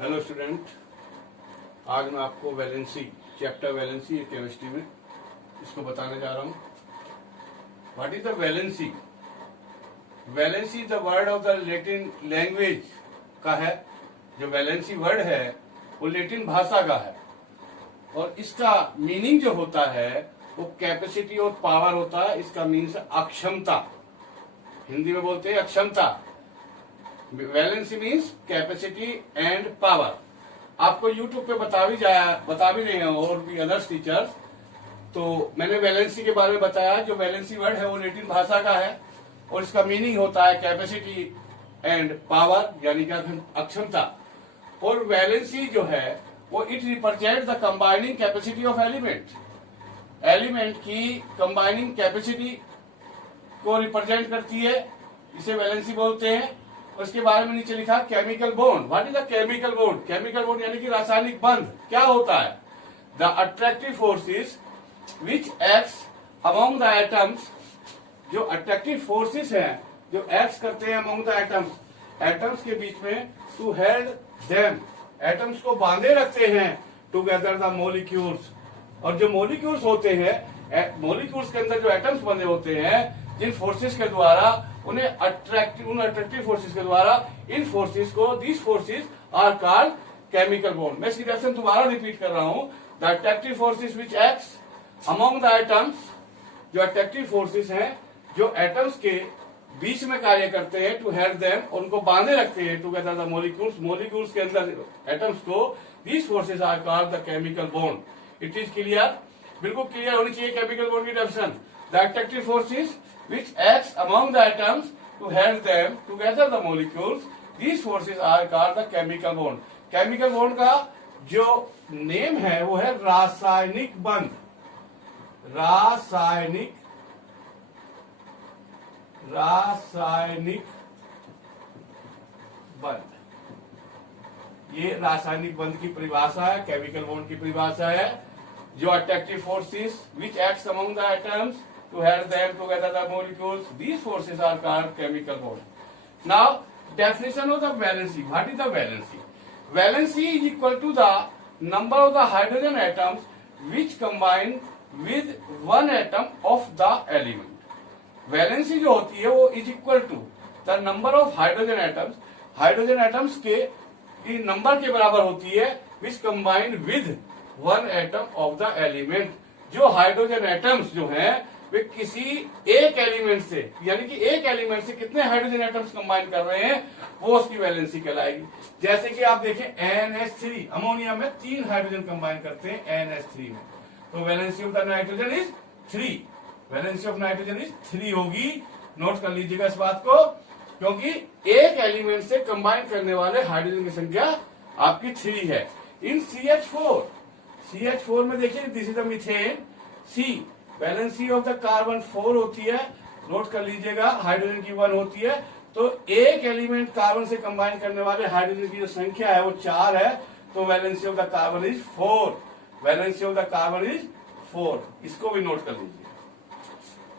Hello student, आज मैं आपको वैलेंसी चैप्टर वैलेंसी केमिस्ट्री में इसको बताने जा रहा हूँ। What is the valency? Valency the word of the Latin language का है। जो वैलेंसी वर्ड है वो लैटिन भाषा का है और इसका मीनिंग जो होता है वो कैपेसिटी और पावर होता है। इसका मीनिंग है अक्षमता, हिंदी में बोलते हैं अक्षमता। Valency means capacity and power. आपको यूट्यूब पे बता भी रहे हैं और भी अदर्स टीचर्स। तो मैंने वैलेंसी के बारे में बताया। जो वैलेंसी वर्ड है वो लैटिन भाषा का है और इसका मीनिंग होता है कैपेसिटी एंड पावर, यानी क्या अक्षमता। और वैलेंसी जो है वो it represent the combining capacity of element की कंबाइनिंग कैपेसिटी को रिप्रेजेंट करती है, इसे वैलेंसी बोलते हैं। उसके बारे में नीचे लिखा chemical bond. What is the chemical bond? Chemical bond यानी कि रासायनिक बंध क्या होता है? The attractive forces which acts among the atoms. जो अट्रैक्टिव फोर्सेस हैं जो एक्ट करते हैं अमॉन्ग द एटम्स के बीच में, टू हेल्ड देम, एटम्स को बांधे रखते हैं, टुगेदर द मॉलिक्यूल्स। और जो मॉलिक्यूल्स होते हैं, मॉलिक्यूल्स के अंदर जो एटम्स बंधे होते हैं, जिन फोर्सेस के द्वारा उन अट्रैक्टिव फोर्सेस के द्वारा इन फोर्सेस को, these forces are called chemical bond. मैं इसकी डेफिनेशन दोबारा रिपीट कर रहा हूं। The attractive forces which acts among the atoms, जो अट्रैक्टिव फोर्सेस हैं जो एटम्स के बीच में कार्य करते हैं, टू हेल्प देम, उनको बांधे रखते हैं, टुगेदर द मॉलिक्यूल्स के अंदर एटम्स को, these forces are called the chemical bond. It is clear? बिल्कुल क्लियर होनी चाहिए केमिकल बॉन्ड की definition. The attractive forces which acts among the atoms to help them together the molecules, these forces are called the chemical bond. chemical bond का जो name है वो है रासायनिक बंध। रासायनिक बंध, ये रासायनिक बंध की परिभाषा है, केमिकल बॉन्ड की परिभाषा है। जो attractive forces which acts among the atoms to help them together the molecules, these forces are called chemical bond. Now definition of the valency. What is the valency? Valency is equal to the number of the hydrogen atoms which combine with one atom of the element. Valency जो होती है वो is equal to the number of hydrogen atoms, hydrogen atoms के number के बराबर होती है, which combine with one atom of the element. जो हाइड्रोजन एटम्स जो हैं वे किसी एक एलिमेंट से, यानी कि एक एलिमेंट से कितने हाइड्रोजन एटम्स कंबाइन कर रहे हैं, वो उसकी वैलेंसी कहलाएगी। जैसे कि आप देखें NH3, अमोनिया में 3 हाइड्रोजन कंबाइन करते हैं NH3 में, तो valency of the nitrogen is 3। Valency of nitrogen is 3 होगी। नोट कर लीजिएगा इस बात को, क्योंकि एक एलिमेंट से कंबाइन करने वाले हाइड्रोजन की संख्या आपकी 3 है। इन CH4 में देखिए, this is the methane. C valency of the carbon 4 होती है, नोट कर लीजिएगा। हाइड्रोजन की 1 होती है, तो एक एलिमेंट कार्बन से कंबाइन करने वाले हाइड्रोजन की जो संख्या है वो 4 है, तो valency of the carbon is 4। Valency of the carbon is 4, इसको भी नोट कर लीजिए।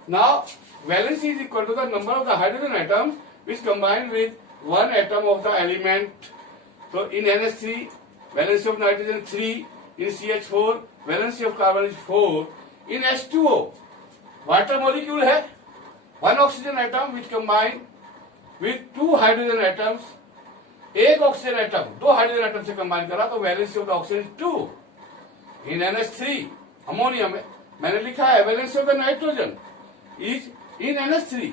Now valency is equal to the number of the hydrogen atoms which combine with one atom of the element. तो in NH3 valency of nitrogen 3, in CH4 valency of carbon is 4। In H2O water molecule है, one oxygen atom which combine with 2 hydrogen atoms. एक oxygen atom 2 hydrogen atom से combine करा तो valency of the oxygen 2। In NH3 ammonia में मैंने लिखा है valency of the nitrogen is in NH3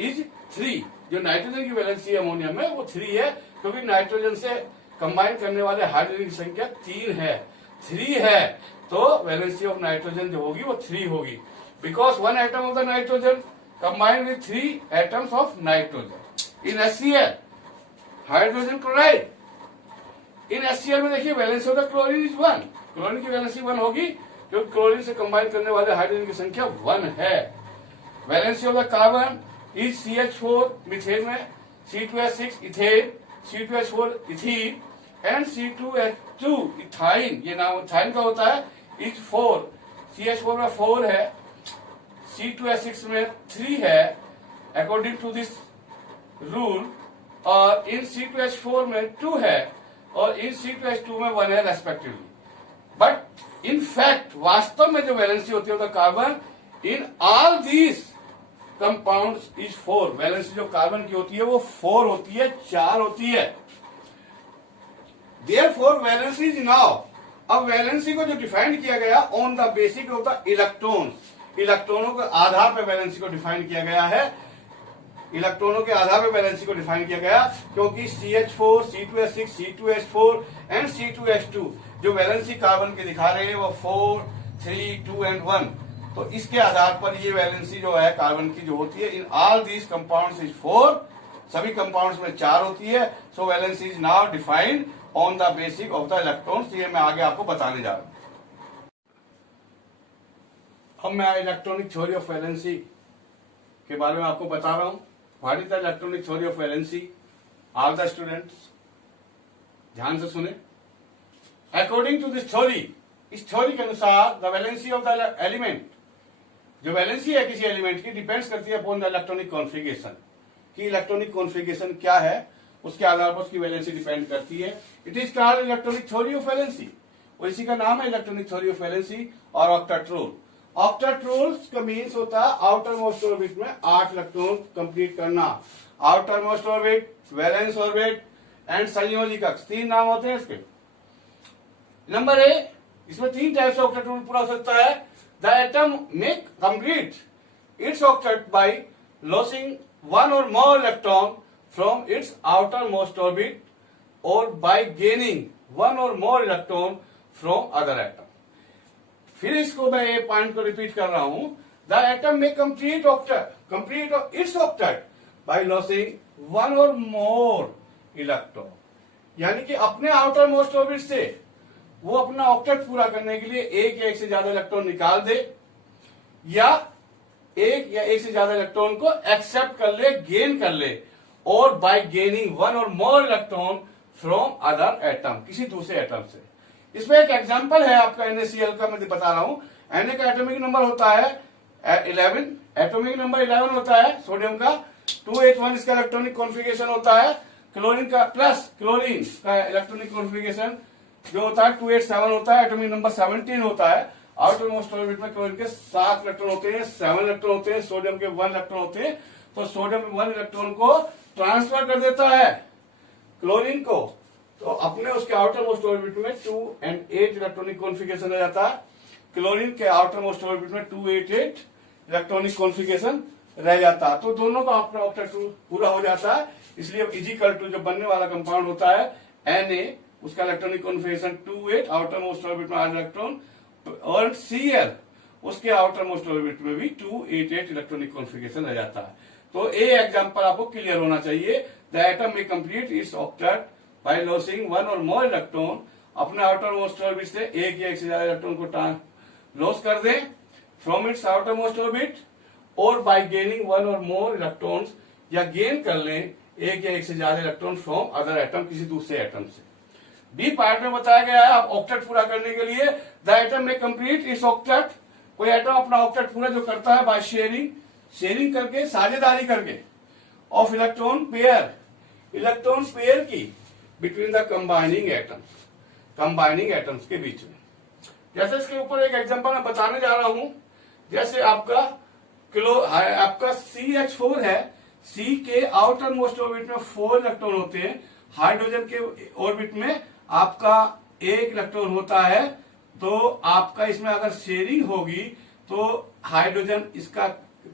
is 3। जो नाइट्रोजन की वैलेंसी है अमोनिया में वो 3 है, क्योंकि नाइट्रोजन से कंबाइन करने वाले हाइड्रोजन की संख्या 3 है, तो वैलेंसी ऑफ नाइट्रोजन जो होगी वो 3 होगी, because one atom of the nitrogen combine with 3 atoms of nitrogen. In HCl hydrogen chloride, in HCl में देखिए valency of the chlorine is 1। Chlorine की वैलेंसी 1 होगी, क्योंकि क्लोरीन से कंबाइन करने वाले हाइड्रोजन की संख्या 1 है। Valency of the carbon is CH4 methane में, C2H6 ethane, C2H4 ethene and C2H2 ethyne, ये नाम इथाइन का होता है, इज 4। CH4 में 4 है, C2H6 में 3 है अकॉर्डिंग टू दिस रूल, और इन C2H4 में 2 है और इन C2H2 में 1 है रेस्पेक्टिवली। बट इन फैक्ट वास्तव में जो वैलेंसी होती है carbon in all these compounds is 4। Valency जो कार्बन की होती है वो 4 होती है, 4 होती है। देयरफॉर वैलेंसी इज नाउ, अब वैलेंसी को जो डिफाइन किया गया on the basis of the electrons, इलेक्ट्रॉनों के आधार पर वैलेंसी को डिफाइन किया गया है। इलेक्ट्रॉनों के आधार पर वैलेंसी को डिफाइन किया गया क्योंकि CH4, C2H6, C2H4 and C2H2 जो वैलेंसी कार्बन के दिखा रहे हैं वो 4, 3, 2 एंड 1। तो इसके आधार पर ये वैलेंसी जो है कार्बन की जो होती है in all these compounds is 4, सभी कंपाउंड्स में 4 होती है। So valency is now defined on the basis of the electrons. ये मैं आगे आपको बताने जा रहा हूं। अब मैं इलेक्ट्रॉनिक थ्योरी ऑफ वैलेंसी के बारे में आपको बता रहा हूं। What is the electronic theory of valency? All the students ध्यान से सुने। अकॉर्डिंग टू दिस थ्योरी, इस थ्योरी के अनुसार the valency of the element, जो वैलेंसी है किसी एलिमेंट की डिपेंड्स करती है अपॉन द इलेक्ट्रॉनिक कॉन्फ़िगरेशन, कि इलेक्ट्रॉनिक कॉन्फ़िगरेशन क्या है उसके आधार पर उसकी वैलेंसी डिपेंड करती है। It is called electronic theory of valency, और इसी का नाम है इलेक्ट्रॉनिक थ्योरी ऑफ वैलेंसी और ऑक्टेट्रोल। ऑक्टेट्रोल का मीन्स होता है आउटर मोस्ट ऑर्बिट में 8 इलेक्ट्रॉन कंप्लीट करना। Outer most orbit, valence orbit and संयोजी कक्ष, 3 नाम होते हैं इसके। नंबर ए, इसमें 3 टाइप से ऑक्टेट्रोल पूरा हो सकता है। The atom may complete its octet by losing 1 or more electron from its outermost orbit or by gaining 1 or more electron from other atom। फिर इसको मैं ये पॉइंट को रिपीट कर रहा हूं। The atom may complete its octet by losing 1 or more electron, यानी कि अपने आउटर मोस्ट ऑर्बिट से वो अपना ऑक्टेट पूरा करने के लिए एक या एक से ज्यादा इलेक्ट्रॉन निकाल दे, या एक से ज्यादा इलेक्ट्रॉन को एक्सेप्ट कर ले, गेन कर ले, और by gaining 1 or more electron from other atom, किसी दूसरे एटम से। इसमें एक एग्जांपल है आपका NaCl का, मैं बता रहा हूं। Na का एटॉमिक नंबर होता है 11, एटॉमिक नंबर 11 होता है सोडियम का। 281 इसका इलेक्ट्रॉनिक कॉन्फ़िगरेशन होता है। क्लोरीन का प्लस क्लोरीन का इलेक्ट्रॉनिक कॉन्फ़िगरेशन जो होता है 287 होता है, एटॉमिक नंबर 17 होता है। आउटर मोस्ट ऑर्बिट में क्लोरीन के 7 इलेक्ट्रॉन होते हैं, 7 इलेक्ट्रॉन होते हैं, सोडियम के 1 इलेक्ट्रॉन होते हैं। तो सोडियम 1 इलेक्ट्रॉन को ट्रांसफर कर देता है क्लोरीन को, तो अपने उसके आउटर मोस्ट ऑर्बिट में 2 and 8 इलेक्ट्रॉनिक कॉन्फ़िगरेशन रह जाता है। क्लोरीन के आउटर मोस्ट ऑर्बिट में 288 इलेक्ट्रॉनिक कॉन्फ़िगरेशन रह जाता है। तो दोनों का अपना ऑक्टेट पूरा हो जाता है। इसलिए इजिकल टू जो बनने वाला कंपाउंड होता है Na, उसका electronic configuration 28 outer most orbit में 8 इलेक्ट्रॉन, और Cl उसके आउटर मोस्ट ऑर्बिट में भी 288 इलेक्ट्रॉनिक कॉन्फ़िगरेशन रह जाता है। तो ए एग्जांपल आपको क्लियर होना चाहिए। The atom may complete its octet by losing 1 or more electron, अपने आउटर मोस्ट ऑर्बिट से एक या एक से ज्यादा इलेक्ट्रॉन को लॉस कर दे from its outer most orbit, और by gaining 1 or more electrons, या गेन कर ले एक या एक से ज्यादा इलेक्ट्रॉन फ्रॉम अदर एटम, किसी दूसरे एटम से। बी पार्ट में बताया गया है अब ऑक्टेट पूरा करने के लिए the atom may complete its octet, कोई एटम अपना ऑक्टेट पूरा जो करता है बाय शेयरिंग करके, साझेदारी करके, ऑफ इलेक्ट्रॉन पेयर की बिटवीन द कंबाइनिंग एटम्स के बीच में। जैसे इसके ऊपर एक एग्जांपल मैं बताने जा रहा हूं। जैसे आपका CH4 है, C के आउटर मोस्ट ऑर्बिट में 4 इलेक्ट्रॉन होते हैं, हाइड्रोजन के ऑर्बिट में आपका 1 इलेक्ट्रॉन होता है। तो आपका इसमें अगर शेयरिंग होगी तो हाइड्रोजन इसका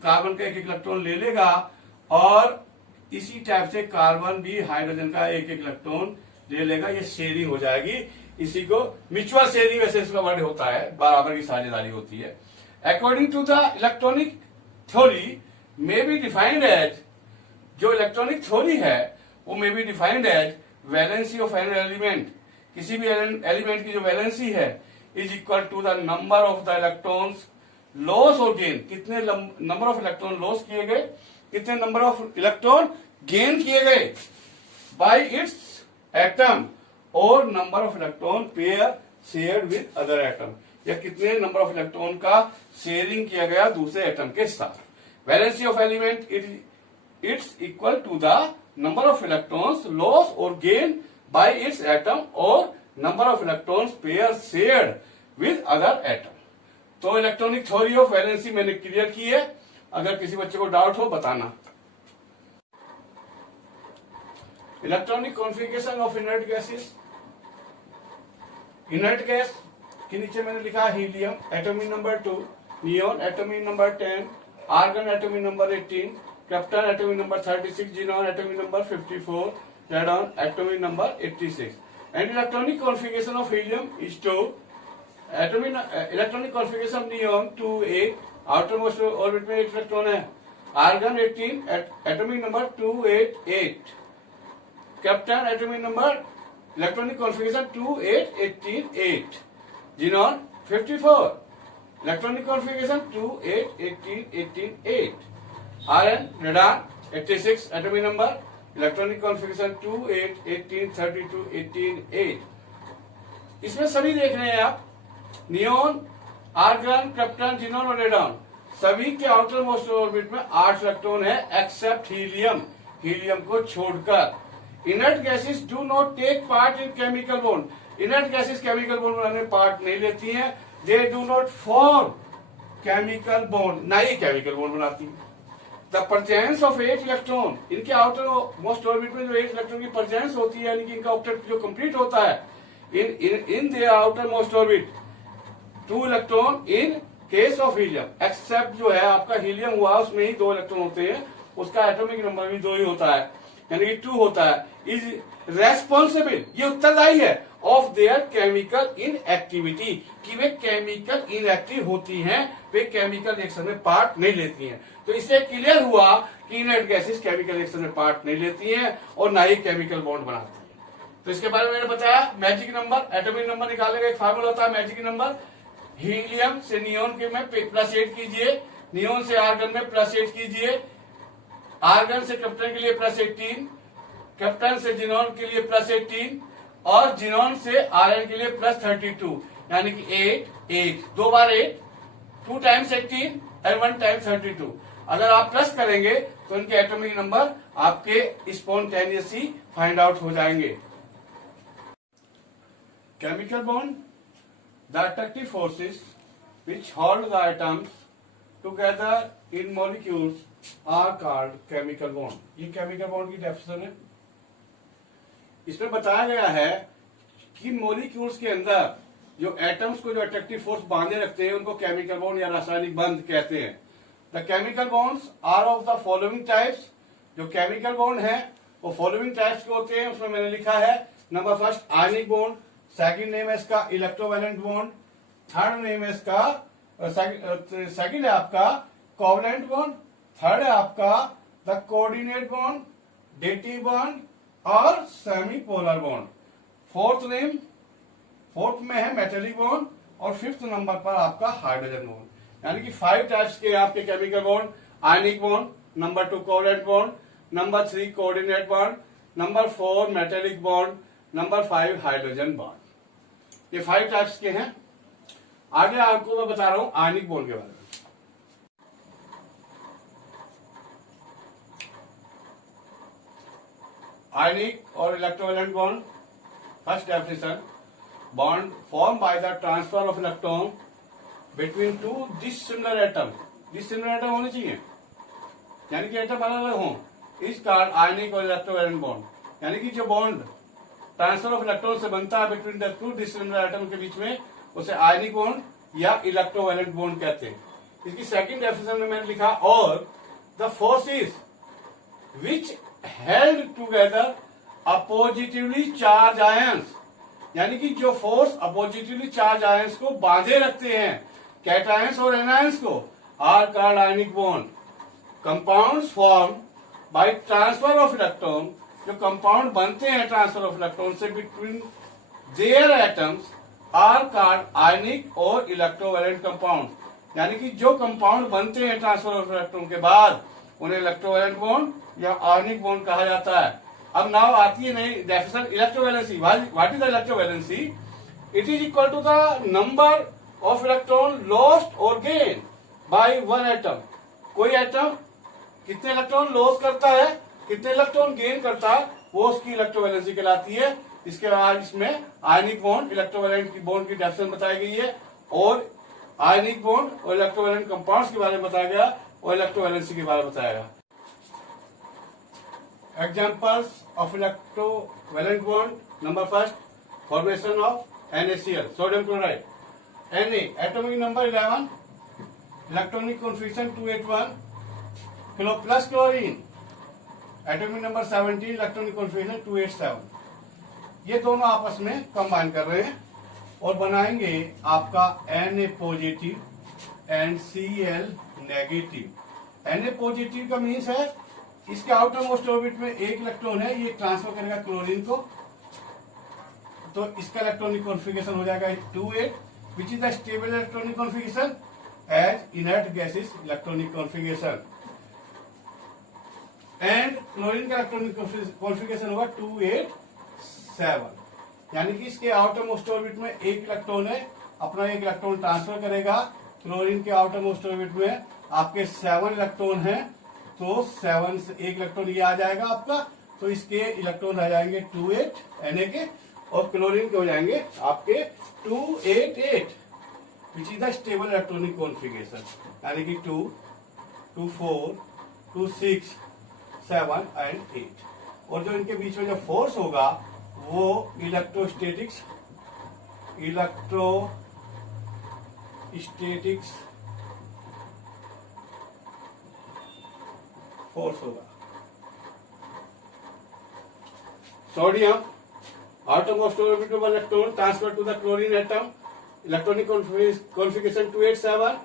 कार्बन का 1 इलेक्ट्रॉन ले लेगा, और इसी टाइप से कार्बन भी हाइड्रोजन का 1 इलेक्ट्रॉन ले लेगा। ये शेयरिंग हो जाएगी, इसी को म्यूचुअल शेयरिंग वैसे इसका वर्ड होता है, बराबर की साझेदारी होती है। According to the electronic theory may be defined as, जो इलेक्ट्रॉनिक थ्योरी है वो may be defined as valency of an element, किसी भी एलिमेंट की जो वैलेंसी है is equal to the number of the electrons loss और गेन, कितने नंबर ऑफ इलेक्ट्रॉन लॉस किए गए, कितने नंबर ऑफ इलेक्ट्रॉन गेन किए गए बाय इट्स एटम, और number of electron pair shared with other atom, या कितने नंबर ऑफ इलेक्ट्रॉन का शेयरिंग किया गया दूसरे एटम के साथ। Valency of element its equal to the number of electrons loss और gain by its atom or number of electrons pairs shared with other atom। तो इलेक्ट्रॉनिक थ्योरी ऑफ वैलेंसी मैंने clear की है, अगर किसी बच्चे को डाउट हो बताना। Electronic configuration of inert gases. Inert gas के नीचे मैंने लिखा helium atomic number 2, neon atomic number 10, argon atomic number 18, krypton atomic number 36, xenon atomic number 54, radon atomic number 86। And electronic configuration of helium is 2, atomic electronic configuration of neon 2 8, outer most orbit में 8 electron है। Argon 18, atomic number 288, krypton atomic number electronic configuration 2 8 18 8, xenon 54, electronic configuration 2 8 18 18 8, iron radon 86, atomic number electronic configuration 2 8 18 32 18 8। इसमें सभी देख रहे हैं आप, neon, argon, krypton, xenon और radon सभी के आउटर मोस्ट ऑर्बिट में 8 इलेक्ट्रॉन है एक्सेप्ट हीलियम, हीलियम को छोड़कर। Inert gases do not take part in chemical bond. Inert gases chemical bond बनाने में पार्ट नहीं लेती हैं। They do not form chemical bond, ना ही केमिकल बॉन्ड बनाती। द प्रेजेंस ऑफ 8 इलेक्ट्रॉन, इनके आउटर मोस्ट ऑर्बिट में जो 8 इलेक्ट्रॉन की प्रेजेंस होती है, यानी कि इनका ऑक्टेट जो कंप्लीट होता है, in their outer most orbit 2 electron in case of helium, except जो है आपका हीलियम हुआ उसमें ही 2 इलेक्ट्रॉन होते हैं, उसका एटॉमिक नंबर भी 2 ही होता है, यानी कि 2 होता है। इज रेस्पॉन्सिबल, ये उत्तरदायी है, ऑफ देयर केमिकल इनएक्टिविटी, कि वे केमिकल इनएक्टिव होती हैं, वे केमिकल रिएक्शन में पार्ट नहीं लेती हैं। तो इससे क्लियर हुआ कि इनर्ट गैसेस केमिकल रिएक्शन में पार्ट नहीं लेती हैं और ना ही केमिकल बॉन्ड बनाती हैं। तो इसके बारे में मैंने बताया। मैजिक नंबर, एटॉमिक नंबर निकालने का एक फार्मूला होता है मैजिक नंबर। हीलियम से नियोन के में +8 कीजिए, नियोन से आर्गन में +8 कीजिए, आर्गन से क्रिप्टन के लिए +18, क्रिप्टन से जीनॉन के लिए +18 और जीनॉन से आयरन के लिए +32, यानी कि 8 8 2 बार 8, 2 टाइम्स 18 एंड 1 टाइम्स 32। अगर आप प्लस करेंगे तो इनके एटॉमिक नंबर आपके स्पॉन्टेनियसली फाइंड आउट हो जाएंगे। Chemical bond, the attractive forces which hold the atoms together in molecules are called chemical bond। ये केमिकल बॉन्ड की डेफिनेशन है। इसमें बताया गया है कि मॉलिक्यूल्स के अंदर जो एटम्स को जो अट्रैक्टिव फोर्स बांधे रखते हैं उनको केमिकल बॉन्ड या रासायनिक बंध कहते हैं। The chemical bonds are of the following types. जो केमिकल बॉन्ड है वो फॉलोइंग टाइप्स के होते हैं। उसमें मैंने लिखा है number first ionic bond, second name है इसका इलेक्ट्रोवैलेंट बॉन्ड, थर्ड नेम है इसका सेकंड है आपका कोवलेंट बॉन्ड, थर्ड है आपका the coordinate bond, dative bond और सेमी पोलर बॉन्ड। फोर्थ में है मेटेलिक बॉन्ड और 5th नंबर पर आपका हाइड्रोजन बॉन्ड। यानी कि 5 टाइप्स के आपके chemical bond, ionic bond, number 2 covalent bond, number 3 coordinate bond, number 4 metallic bond, number 5 hydrogen bond. ये 5 टाइप्स के हैं। आगे आपको मैं बता रहा हूं आयनिक बॉन्ड के बारे में। आयनिक और electrovalent bond, first definition, bond form by the transfer of electron between 2 dissimilar atom. Dissimilar atom होने चाहिए, यानी कि एटम अलग अलग हों, इज कॉल्ड आयनिक और इलेक्ट्रोवैलेंट बॉन्ड। यानी कि जो बॉन्ड ट्रांसफर ऑफ इलेक्ट्रॉन से बनता है बिटवीन द 2 डिसिमिलर एटम के बीच में, उसे आयनिक बॉन्ड या इलेक्ट्रोवैलेंट बॉन्ड कहते हैं। इसकी सेकंड डेफिनेशन में मैंने लिखा और the forces which held together oppositely charge ions, यानी कि जो फोर्स अपोजिटिवली चार्ज आयंस को बांधे रखते हैं, कैटायंस और एनायंस को, are called ionic bond. Compounds form by transfer of electron, जो कंपाउंड बनते हैं ट्रांसफर ऑफ इलेक्ट्रॉन से between their atoms, are called ionic और इलेक्ट्रोवैलेंट कंपाउंड। यानी कि जो कंपाउंड बनते हैं ट्रांसफर ऑफ इलेक्ट्रॉन के बाद उन्हें इलेक्ट्रोवैलेंट बॉन्ड या आयनिक बॉन्ड कहा जाता है। अब नाउ आती है नई definition electrovalency. What is the electrovalency? It is equal to the number of electron lost और गेन बाय वन एटम। कोई एटम कितने इलेक्ट्रॉन लॉस करता है, कितने इलेक्ट्रॉन गेन करता है, वो उसकी इलेक्ट्रोवैलेंसी कहलाती है। इसके बाद इसमें आयनिक बॉन्ड इलेक्ट्रोवैलेंट की बॉन्ड की डेफिनेशन बताई गई है और आयनिक बॉन्ड और इलेक्ट्रोवैलेंट कंपाउंड्स के बारे में बताया गया और इलेक्ट्रोवैलेंसी के बारे में बताया गया। Examples of electrovalent bond. Number first, formation of NaCl, sodium chloride. Na, atomic number 11, electronic configuration 281, plus chlorine, atomic number 17, electronic configuration 287. ये दोनों आपस में कंबाइन कर रहे हैं और बनाएंगे आपका Na positive and Cl negative. Na positive का मीन्स है इसके आउटर मोस्ट ऑर्बिट में एक इलेक्ट्रॉन है, ये ट्रांसफर करेगा क्लोरीन को, तो इसका इलेक्ट्रॉनिक कॉन्फ़िगरेशन हो जाएगा 28, which is the stable electronic configuration as inert gases electronic configuration. And chlorine का इलेक्ट्रॉनिक कॉन्फ़िगरेशन होगा 287, यानी कि इसके आउटर मोस्ट ऑर्बिट में एक इलेक्ट्रॉन है, अपना एक इलेक्ट्रॉन ट्रांसफर करेगा, क्लोरीन के आउटर मोस्ट ऑर्बिट में आपके 7 इलेक्ट्रॉन हैं, तो 7 से एक इलेक्ट्रॉन ये आ जाएगा आपका, तो इसके इलेक्ट्रॉन आ जाएंगे 28 Na के और क्लोरीन के हो जाएंगे आपके 288, विच is the stable electronic configuration, यानी कि 2, 2, 4, 2, 6, 7 एंड 8। और जो इनके बीच में जो फोर्स होगा वो इलेक्ट्रोस्टैटिक्स फोर्स होगा। सोडियम आटोमोस्ट ऑर्बिट में electron transfer to the chlorine atom, electronic configuration 287।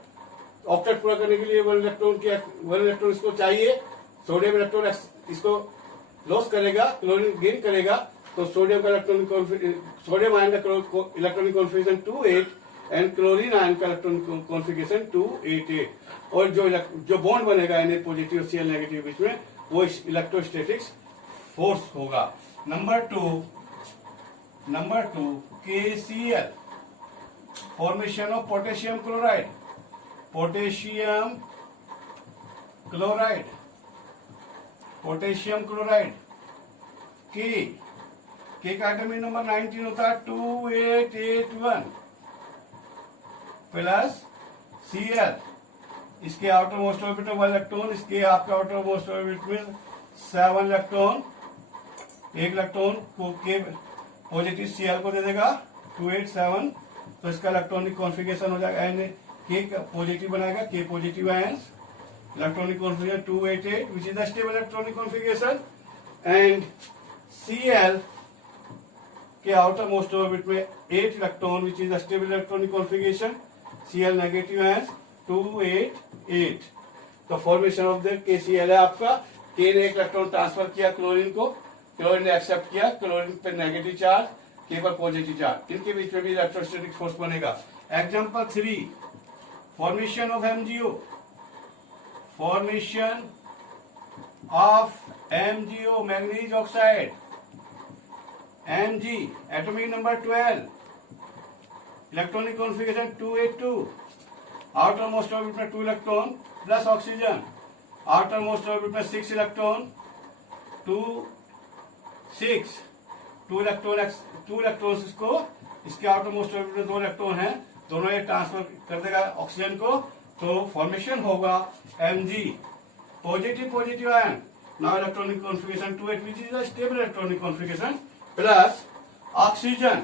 Octet पूरा करने के लिए वन इलेक्ट्रॉन इसको चाहिए, सोडियम इलेक्ट्रॉन इसको लॉस करेगा, क्लोरीन गेन करेगा, तो सोडियम का सोडियम आयन का electronic configuration 28 and chlorine ion का इलेक्ट्रॉनिक कॉन्फ़िगरेशन 288। और जो बॉन्ड बनेगा Na पॉजिटिव और Cl नेगेटिव बीच में वो इलेक्ट्रोस्टैटिक्स फोर्स होगा। Number to KCl, formation of potassium chloride, के का एटॉमिक नंबर 19 होता है 2881 प्लस Cl, इसके आउटर मोस्ट ऑर्बिट में 1 इलेक्ट्रॉन, इसके आपके आउटर मोस्ट ऑर्बिट में 7 इलेक्ट्रॉन, एक इलेक्ट्रॉन को के पॉजिटिव Cl को दे देगा 287, तो इसका इलेक्ट्रॉनिक कॉन्फ़िगरेशन हो जाएगा Na के पॉजिटिव बनाएगा, के positive ions, electronic configuration 288 which is the stable electronic configuration. And Cl के आउटर मोस्ट ऑर्बिट में 8 electron which is the stable electronic configuration, Cl negative ions 288। तो फॉर्मेशन ऑफ द KCl है आपका, के ने एक इलेक्ट्रॉन ट्रांसफर किया chlorine को, क्लोरीन ने एक्सेप्ट किया, क्लोरीन पे नेगेटिव चार्ज, के पर पॉजिटिव चार्ज, इनके बीच में भी इलेक्ट्रोस्टैटिक फोर्स बनेगा। Example 3, formation of MgO manganese oxide, Mg atomic number 12, electronic configuration 282, outer most orbit में 2 electron plus oxygen, outer most orbit में 6 इलेक्ट्रॉन, 2 इलेक्ट्रॉन इसको, इसके आउटर मोस्ट ऑर्बिट में 2 इलेक्ट्रॉन है, दोनों ये ट्रांसफर कर देगा ऑक्सीजन को, तो फॉर्मेशन होगा Mg positive ion, now electronic configuration 28 which is the stable electronic configuration, plus oxygen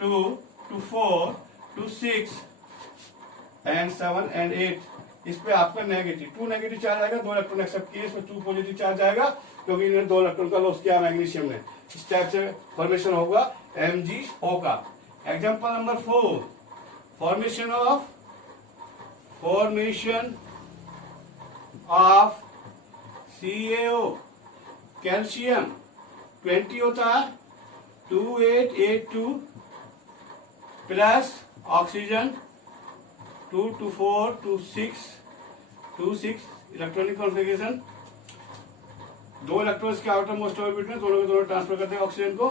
2, 2, 4, 2, 6 and 7 and 8, इस पे आपका नेगेटिव 2 नेगेटिव चार्ज आएगा, 2 इलेक्ट्रॉन एक्सेप्ट किए, इसमें 2 पॉजिटिव चार्ज आएगा क्योंकि इन्होंने 2 इलेक्ट्रॉन का लॉस किया मैग्नीशियम ने। इस टाइप से फॉर्मेशन होगा MgO का। Example number 4, formation of CaO, calcium 20 होता है 2882 plus oxygen 2, 2, 4, 2, 6 electronic configuration, 2 electrons के आउटर मोस्ट ऑर्बिट में दोनों के दोनों ट्रांसफर करते हैं ऑक्सीजन को,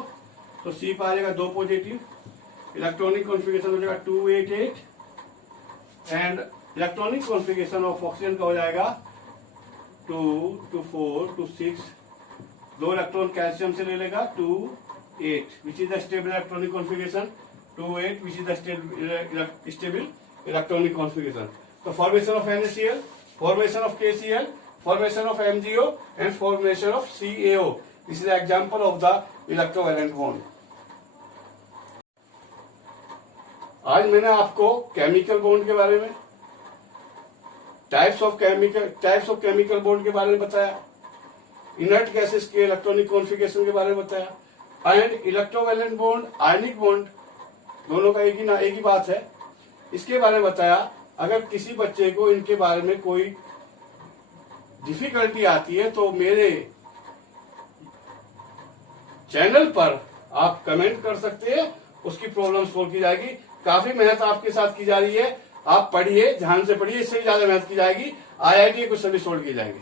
तो C पर आ जाएगा 2 पॉजिटिव, इलेक्ट्रॉनिक कॉन्फ़िगरेशन हो जाएगा 288 and electronic configuration of oxygen का हो जाएगा 2, 2, 4, 2, 6, 2 इलेक्ट्रॉन कैल्शियम से ले लेगा 2, 8 which is the stable electronic configuration, 2,8 which is the stable electronic configuration. So formation of NaCl, formation of KCl, formation of MgO and formation of CaO. This is the example of the electrovalent bond. आज मैंने आपको chemical bond के बारे में, types of chemical bond के बारे में बताया, इनर्ट गैसेस के इलेक्ट्रॉनिक कॉन्फ़िगरेशन के बारे में बताया and electrovalent bond, ionic bond दोनों का एक ही बात है, इसके बारे में बताया। अगर किसी बच्चे को इनके बारे में कोई डिफिकल्टी आती है तो मेरे चैनल पर आप कमेंट कर सकते हैं, उसकी प्रॉब्लम सोल्व की जाएगी। काफी मेहनत आपके साथ की जा रही है, आप पढ़िए, ध्यान से पढ़िए, इससे ज्यादा मेहनत की जाएगी। IIT कुछ सभी सोल्व की जाएंगे।